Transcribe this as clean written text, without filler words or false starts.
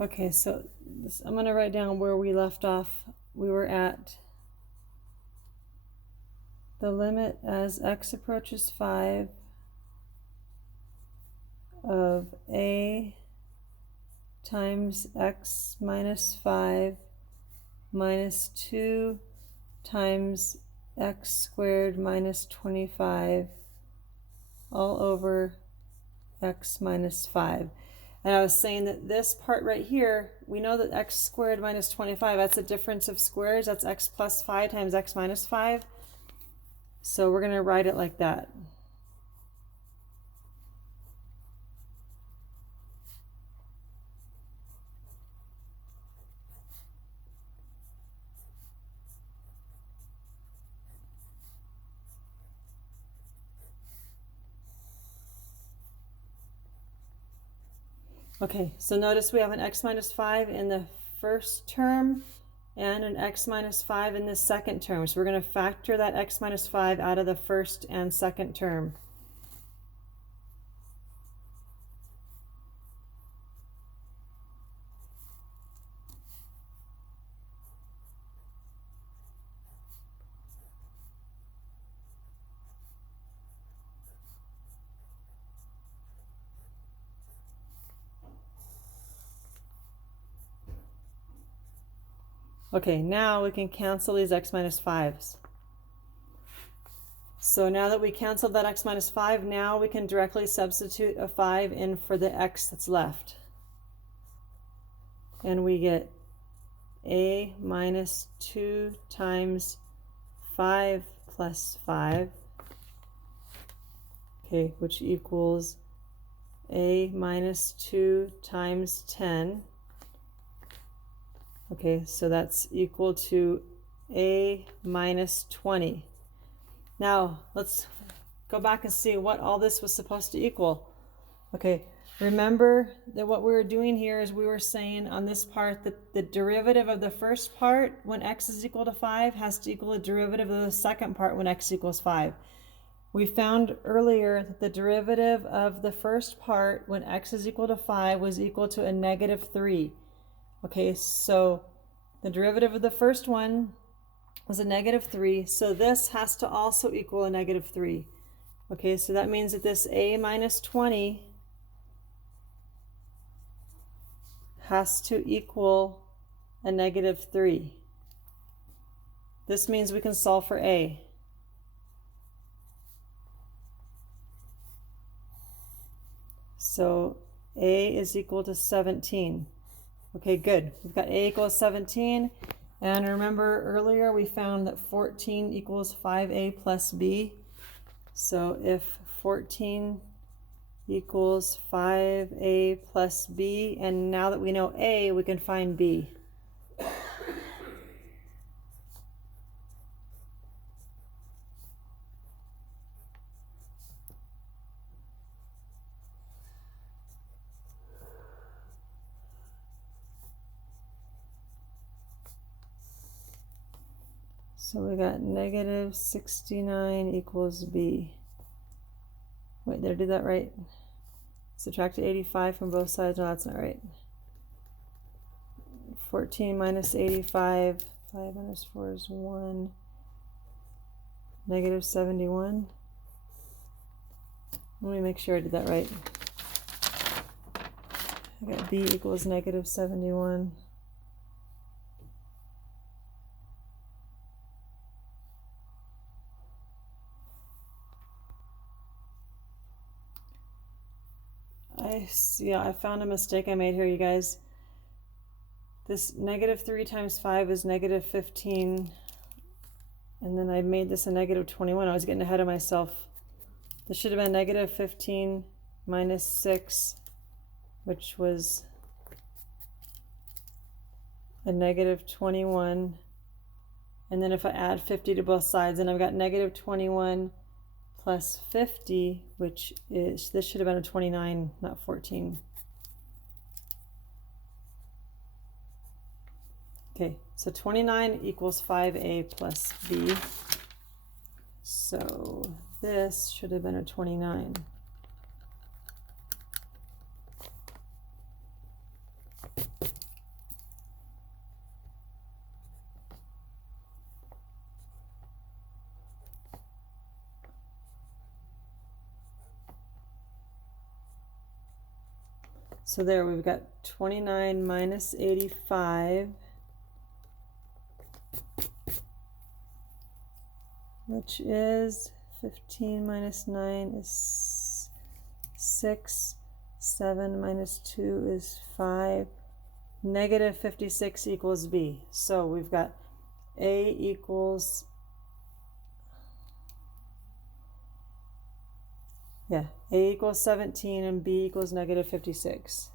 Okay, so I'm going to write down where we left off. We were at the limit as x approaches 5 of a times x minus 5 minus 2 times x squared minus 25 all over x minus 5. And I was saying that this part right here, we know that x squared minus 25, that's a difference of squares. That's x plus 5 times x minus 5. So we're going to write it like that. Okay, so notice we have an x minus 5 in the first term and an x minus 5 in the second term. So we're going to factor that x minus 5 out of the first and second term. Okay, now we can cancel these x minus 5s. So now that we canceled that x minus 5, now we can directly substitute a 5 in for the x that's left. And we get a minus 2 times 5 plus 5, okay, which equals a minus 2 times 10. Okay, so that's equal to a minus 20. Now, let's go back and see what all this was supposed to equal. Okay, remember that what we were doing here is we were saying on this part that the derivative of the first part when x is equal to 5 has to equal the derivative of the second part when x equals 5. We found earlier that the derivative of the first part when x is equal to 5 was equal to a negative 3. Okay, so the derivative of the first one was a negative 3, so this has to also equal a negative 3. Okay, so that means that this a minus 20 has to equal a negative 3. This means we can solve for a. So a is equal to 17. Okay, good. We've got a equals 17. And remember earlier we found that 14 equals 5a plus b. So if 14 equals 5a plus b, and now that we know a, we can find b. So we got negative 69 equals b. Wait, did I do that right? Subtract 85 from both sides. No, that's not right. 14 minus 85. 5 minus 4 is 1. Negative 71. Let me make sure I did that right. I got b equals negative 71. I found a mistake I made here, you guys. This negative 3 times 5 is negative 15. And then I made this a negative 21. I was getting ahead of myself. This should have been negative 15 minus 6, which was a negative 21. And then if I add 50 to both sides, then I've got negative 21 plus 50, which is, this should have been a 29, not 14. Okay, so 29 equals 5a plus b. So this should have been a 29. So there we've got 29 minus 85, which is 15 minus 9 is 6, 7 minus 2 is 5, negative 56 equals B. So we've got A equals, A equals 17 and B equals negative 56.